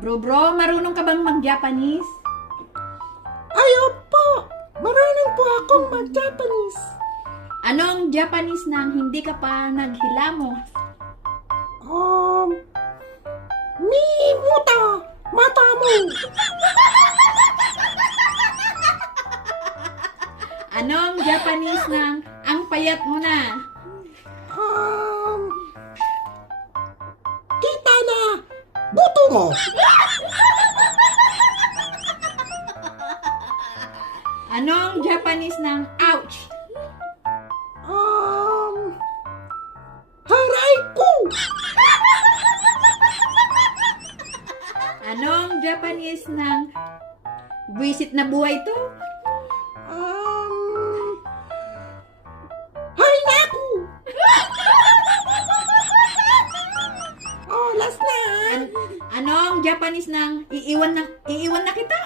Bro, marunong ka bang mag-Japanese? Ay, opo. Marunong po akong mag-Japanese. Anong Japanese nang hindi ka pa naghilamos? Mi muta mata mo. Anong Japanese nang ang payat mo na? Kita na buto mo. Anong Japanese nang ouch? Haray ko. Anong Japanese ng buwisit na buhay to? Hay naku. Last na. Anong Japanese ng iiwan na kita?